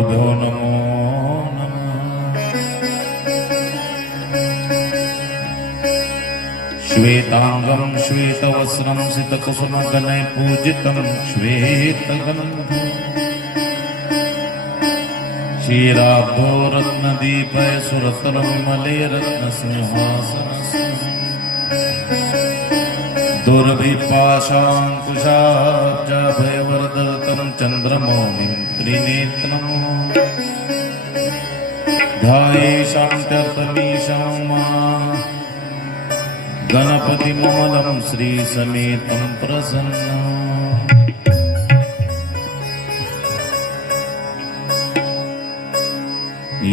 गुरुभ्यो नमो नमः। श्वेतांगं श्वेतवस्त्रं सितकुसुमगणैपूजितं श्वेतगन्धं क्षीराब्धो रत्नदीपै सुरतरविमले रत्नसिंहासनस्य दुर्भिपाशाङ्कुशाब्जाभयवरदतं चन्द्रमौलिं त्रिनेत्रं ध्यायेशान्त्यर्थमीशां गणपतिममलं श्रीसमेतं प्रसन्नं।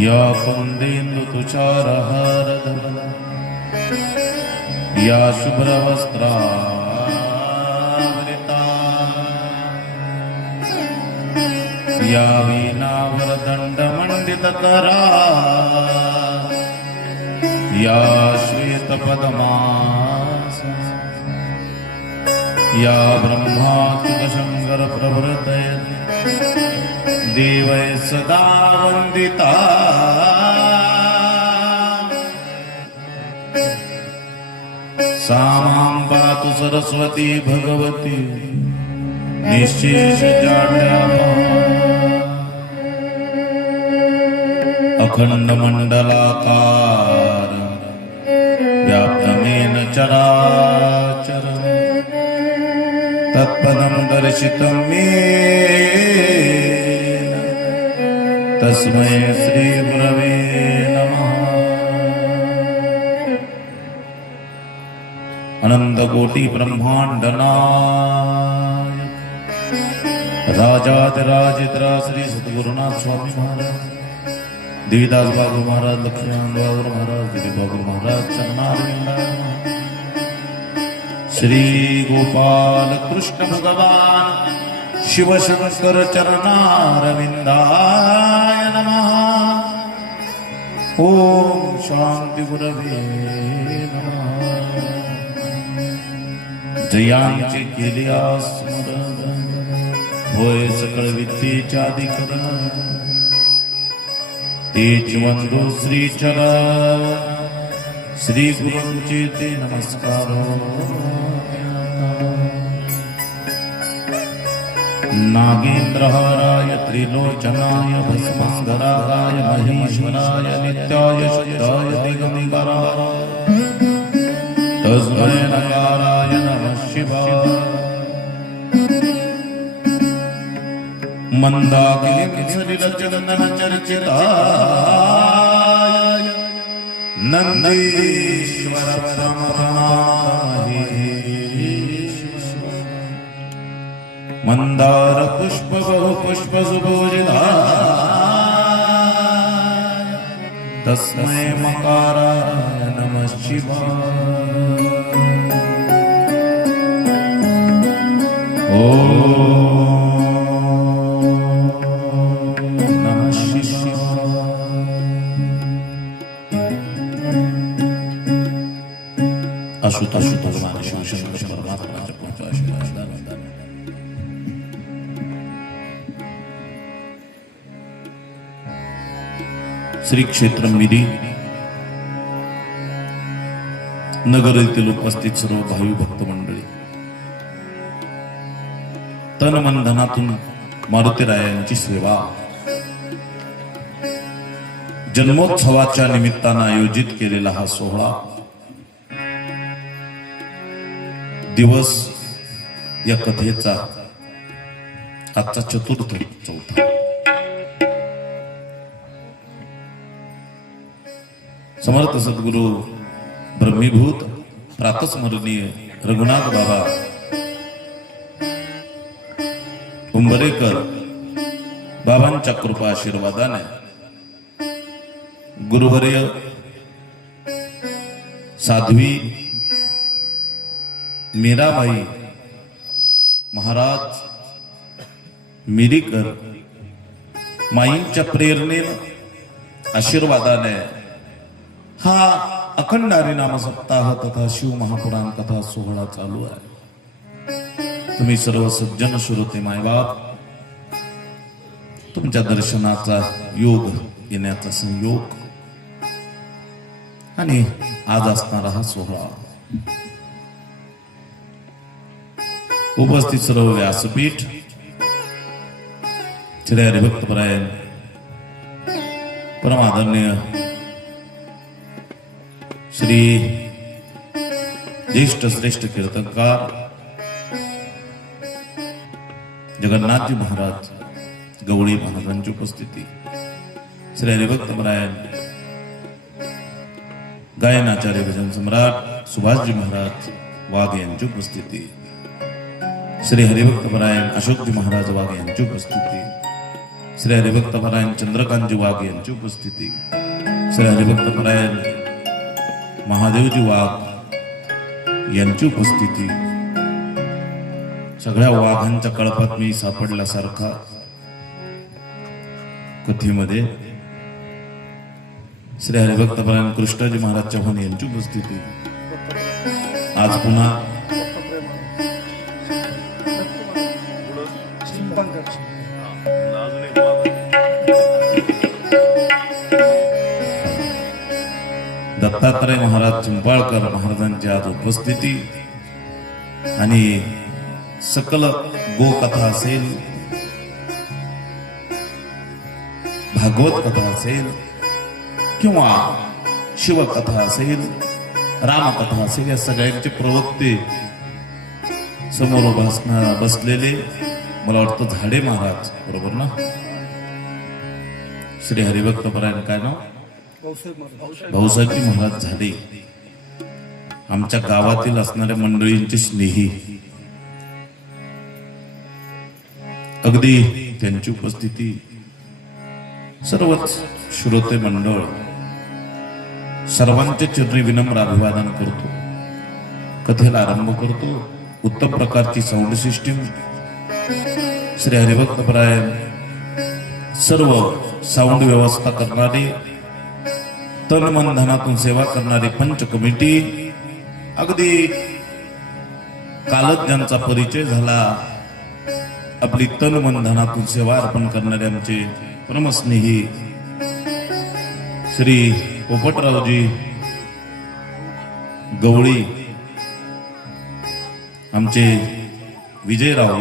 या कुन्देन्दुतुषारहारधवला या शुभ्रवस्त्रावृता या वीणावरदण्डमण्डितकरा या श्वेतपद्मासना या ब्रह्माच्युतशङ्करप्रभृतय देवै सदा वन्दिता सा मां पातु सरस्वती भगवती निःशेषजाड्यापहा। अखण्डमण्डलाकार व्याप्तमेन चराचरं तत्पदं दर्शितं येन तस्मै श्रीगुरवे नमः। अनंतकोटि ब्रह्मांड नायक राजाधिराजित्रा श्री सद्गुरुनाथ स्वामी महाराज, देवीदास बाबू महाराज, लक्ष्मण बाबू महाराज, दिलीप बाबू महाराज चरणारविंद, श्री गोपाल कृष्ण भगवान शिव शंकर चरणारविंदाय नमः। ओम शांति गुरवे नमः। जयांचे केले स्मरण होय सकळ विद्येच्या अधिकरण तेज वंदो श्री चरण श्री गुरूंचे ते नमस्कार। नागेंद्रहाराय त्रिलोचनाय भस्मांगराय महेश्वराय नित्याय शुद्धाय दिगंबराय तस्मै नकाराय नमः शिवाय। मंदाकिनीचंदन चर्चिताय नंदीश्वर मंदार पुष्प बहु पुष्प सुभोजिताय तस्मै मकाराय नमः शिवाय। नमः शिवाय। अशुत भगवान शिव शंकर परमात्मा श्री क्षेत्र मिरी नगर येथील उपस्थित सर्व भावी भक्त मंडळी, तन मन धनातून मारुतीरायांची सेवा जन्मोत्सवाच्या निमित्तानं आयोजित केलेला हा सोहळा दिवस या कथेचा आजचा चौथा। समर्थ सद्गुरु ब्रह्मीभूत प्रातस्मरणीय रघुनाथ बाबा उंबरेकर बाबांच्या कृपा आशीर्वादाने गुरुवर्य साध्वी मीराबाई महाराज मिरीकर माईंच्या प्रेरणेने आशीर्वादाने हा अखंड हरिनाम सप्ताह तथा शिव महापुराण कथा सोहळा चालू आहे। तुम्ही सर्व सज्जन श्रोते मायबाप तुमच्या दर्शनाचा योग येण्याचा संयोग आणि आज असणारा हा सोहळा, उपस्थित सर्व व्यासपीठ, श्री हरिभक्तपरायण परम आदरणीय श्री ज्येष्ठ श्रेष्ठ कीर्तनकार जगन्नाथजी महाराज गवळी महाराजांची उपस्थिती, श्री हरिभक्तपरायण गायनाचार्य भजन सम्राट सुभाषजी महाराज वाघ यांची उपस्थिती, श्री हरिभक्तपरायण अशोकजी महाराज वाघ यांची उपस्थिती, श्री हरिभक्तपरायण चंद्रकांतजी वाघ यांची उपस्थिती, श्री हरिभक्तपरायण महादेवजी वाघ यांची उपस्थिती. सगळ्या वाघांच्या कळपात मी सापडल्यासारखा कथेमध्ये श्री हरिभक्तपरायण कृष्णाजी महाराज चव्हाण यांची उपस्थिती. आज पुन्हा दत्तात्रय महाराज चिंपाळकर महाराजांची आज उपस्थिती आणि सकल गोकथा असेल, भागवत कथा असेल किंवा शिवकथा असेल, रामकथा असेल, या सगळ्यांचे प्रवक्ते समोर बसलेले मला वाटतं झाडे महाराज, बरोबर ना? श्री हरिभक्तपरायण काय नाव? भाऊसाहेबजी महाराज झाडे, आमच्या गावातील असणाऱ्या मंडळींचे स्नेही, अगदी त्यांची उपस्थिती, सर्वच श्रोते मंडळ, सर्वांचे चरणी विनम्र अभिवादन करतो. कथेला आरंभ करतो. उत्तम प्रकारची साऊंड सिस्टीम, श्री हरिभक्तपरायण सर्व साऊंड व्यवस्था करणारे, तन मन धनातून सेवा करणारी पंच कमिटी, अगदी कालच ज्यांचा परिचय झाला, आपली तन मन धनातून सेवा अर्पण करणारे आमचे परमस्नेही श्री पोपटरावजी गवळी, आमचे विजयराव,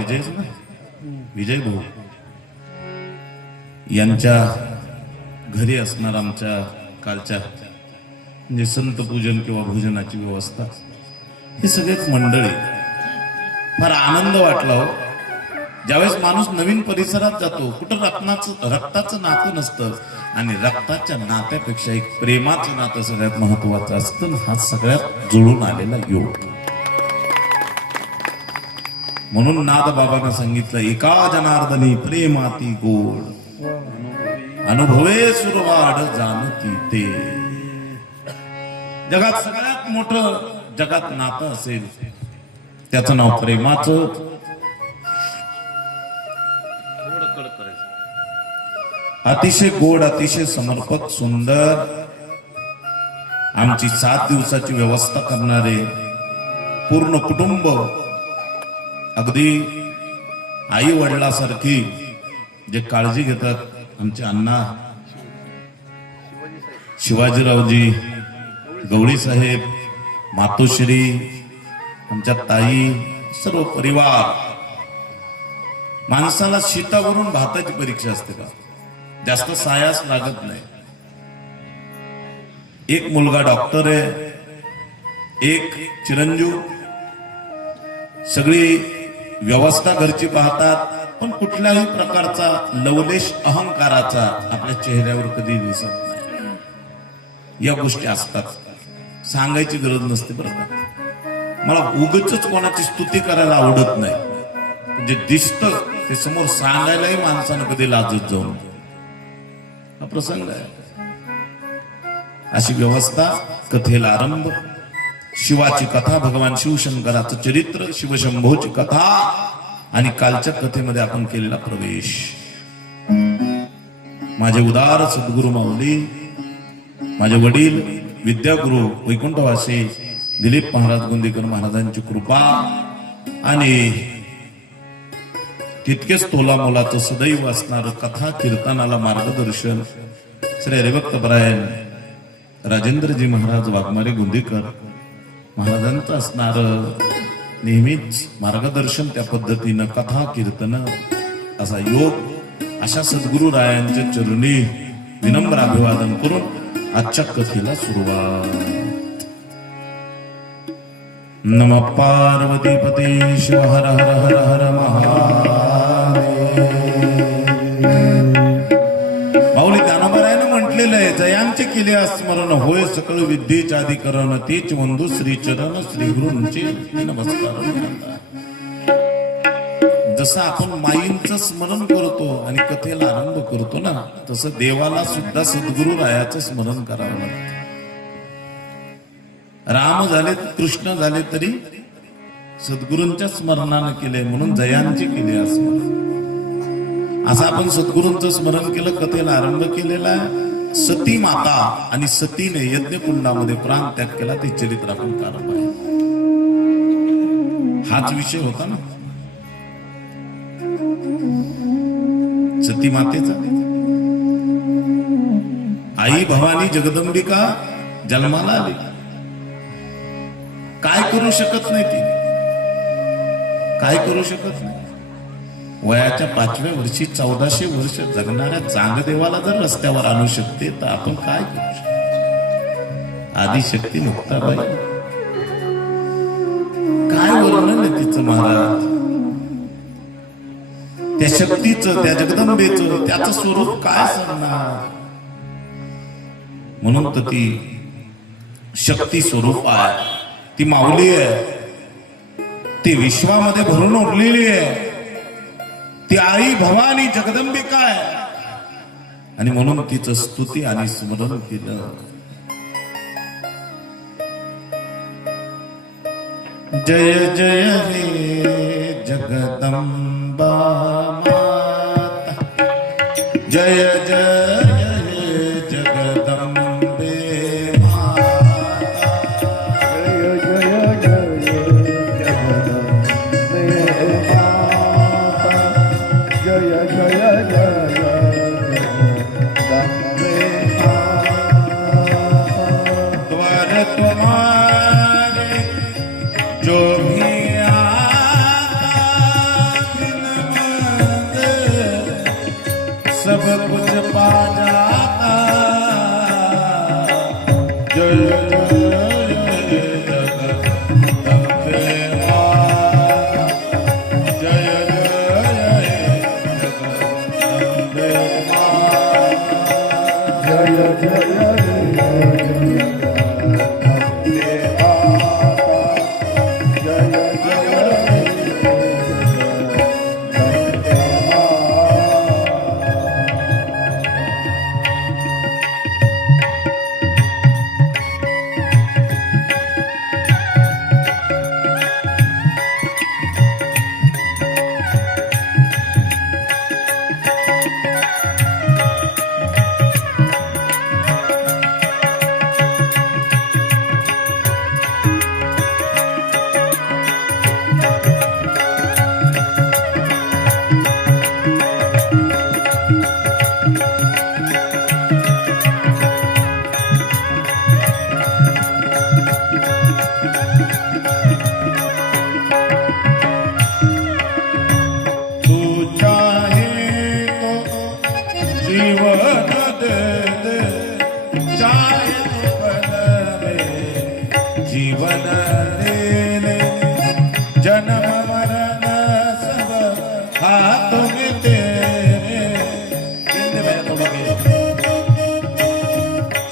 विजय भाऊ यांच्या घरी असणार आमच्या कालच्या म्हणजे संत पूजन किंवा भोजनाची व्यवस्था, हे सगळेच मंडळी. फार आनंद वाटला हो. ज्यावेळेस माणूस नवीन परिसरात जातो, कुठं रक्ताचं नातं नसतं आणि रक्ताच्या नात्यापेक्षा एक प्रेमाचं नातं सगळ्यात महत्वाचं असतं. हा सगळ्यात जुळून आलेला योग. म्हणून नाद बाबांना सांगितलं, एका जनार्दनी प्रेमाती गोड, अनुभवे सुरवाड जाणती ते. जगात सगळ्यात मोठं जगात नातं असेल त्याचं नाव प्रेमाचं. अतिशय गोड, अतिशय समर्पक, सुंदर आमची 7 दिवसाची व्यवस्था करणारे पूर्ण कुटुंब, अगदी आई वडिलासारखी जे काळजी घेतात, आमचे अण्णा शिवाजीरावजी गवळी साहेब, मातोश्री, आमच्या ताई, सर्व परिवार. माणसाला शीतावरून भाताची परीक्षा असते का? जास्त सायास लागत नाही. एक मुलगा डॉक्टर आहे, एक चिरंजीव, सगळी व्यवस्था घरची पाहतात, पण कुठल्याही प्रकारचा लवलेश अहंकाराचा आपल्या चेहऱ्यावर कधी दिसत नाही. या गोष्टी असतात, सांगायची गरज नसते बरं का. मला उगाचच कोणाची स्तुती करायला आवडत नाही. जे दिसतं ते समोर सांगायलाही माणसानं कधी लाजत जाऊ नये. हा प्रसंग आहे. अशी व्यवस्था, कथेला आरंभ, शिवाची कथा, भगवान शिवशंकराचं चरित्र, शिवशंभोची कथा आणि कालच्या कथेमध्ये आपण केलेला प्रवेश. माझे उदार सद्गुरु माऊली, माझे वडील विद्यागुरु वैकुंठवासी दिलीप महाराज गोंदेकर महाराजांची कृपा आणि तितकेच तोला मोलाचं सदैव असणारं कथा कीर्तनाला मार्गदर्शन श्री हरिभक्तपरायण राजेंद्रजी महाराज वाघमारे गोंदीकर महाराजांचं असणार नेहमीच मार्गदर्शन, त्या पद्धतीनं कथा कीर्तन असा योग अशा सद्गुरु रायांच्या चरणी विनम्र अभिवादन करून आजच्या कथेला सुरुवात. नम पार्वती पते शिव हर हर हर हर महादेव. माऊली ज्ञानोबारायानं म्हटलेलं आहे, जयांचे केले स्मरण होय सकळ विद्येचे अधिकरण, तेच वंदू श्रीचरण श्री गुरूंचे नमस्कार. जसं आपण माईंचं स्मरण करतो आणि कथेला आरंभ करतो ना, तसं देवाला सुद्धा सद्गुरु रायाचं स्मरण करावं लागतं. राम झाले कृष्ण झाले तरी सद्गुरूंच्या स्मरणानं केले, म्हणून जयांचे केले स्मरण. असं आपण सद्गुरूंचं स्मरण केलं, कथेला आरंभ केलेला आहे. सती माता आणि सतीने यज्ञकुंडामध्ये प्राण त्याग केला, ते चरित्र आपण कारक आहे. हाच विषय होता ना सती मातेचा. आई भवानी जगदंबिका जन्माला आली, काय करू शकत नाही ती, काय करू शकत नाही. वयाच्या 5व्या वर्षी 1400 वर्ष जगणाऱ्या चांगदेवाला जर रस्त्यावर आणू शकते, तर आपण काय करू शकतो. आदिशक्ती मुक्ताबाई, काय वर्णन आहे तिचं महाराज. त्या शक्तीचं, त्या जगदंबेचं, त्याचं स्वरूप काय सांगणार. म्हणून तर ती शक्ती स्वरूप आहे, ती माऊली आहे, ती विश्वामध्ये भरून उरलेली आहे, ती आई भवानी जगदंबिका आहे. आणि म्हणून तिचं स्तुती आणि स्मरण केलं. जय जय हे जगदंबा माता, जय जय हे जगदंबे माता, जय जय जय जगदंबे माता, जय जय जय जगदंबे माता. द्वार तुम्हारे जो भी सब कुछ पा जाता. जय जय जगदंबे माता, जय जय जगदंबे माता, जय जय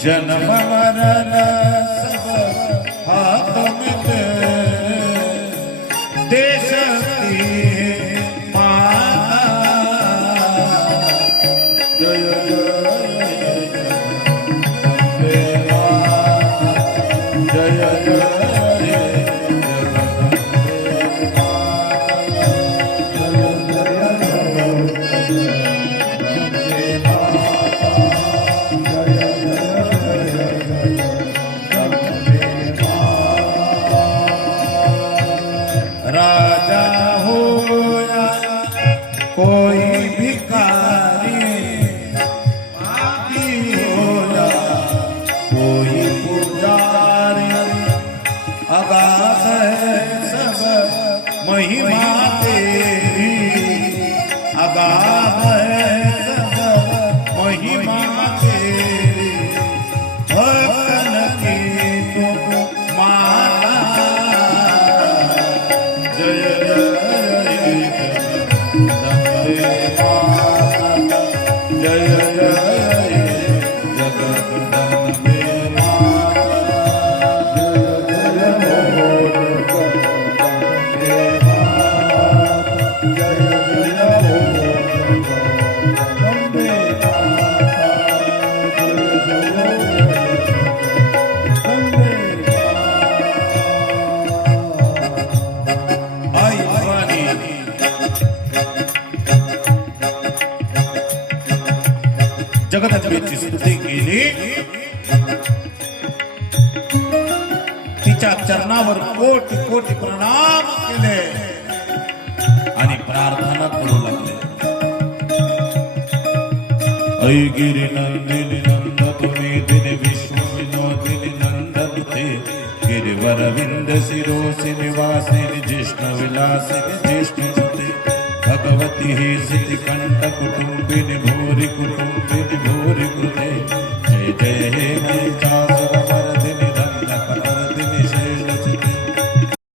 जन्म मरण सब हाथ में तेरे, देश की माता, जय जय जगदंबे माता, जय जय अगाध महिमा तेरी भक्तन की तू माता जय जय जगदम्बे माता जय जय जगदम्बे जगदंबेची स्तुती केली तिच्या चरणावर कोटी कोटी प्रणाम केले आणि प्रार्थना करू लागले. ऐ गिरी नंदिनी नंद तुम्ही दिने विश्व विनोदिनी नंदनुते गिरिवर विंद शिरोसी निवासिनी जिष्णु विलासिनी जिष्णुते भगवती ही सिद्धि कंठ कुटुंबिनी भूरि कुटुंबिनी भूरि कृते जय जय हे महिषासुरमर्दिनी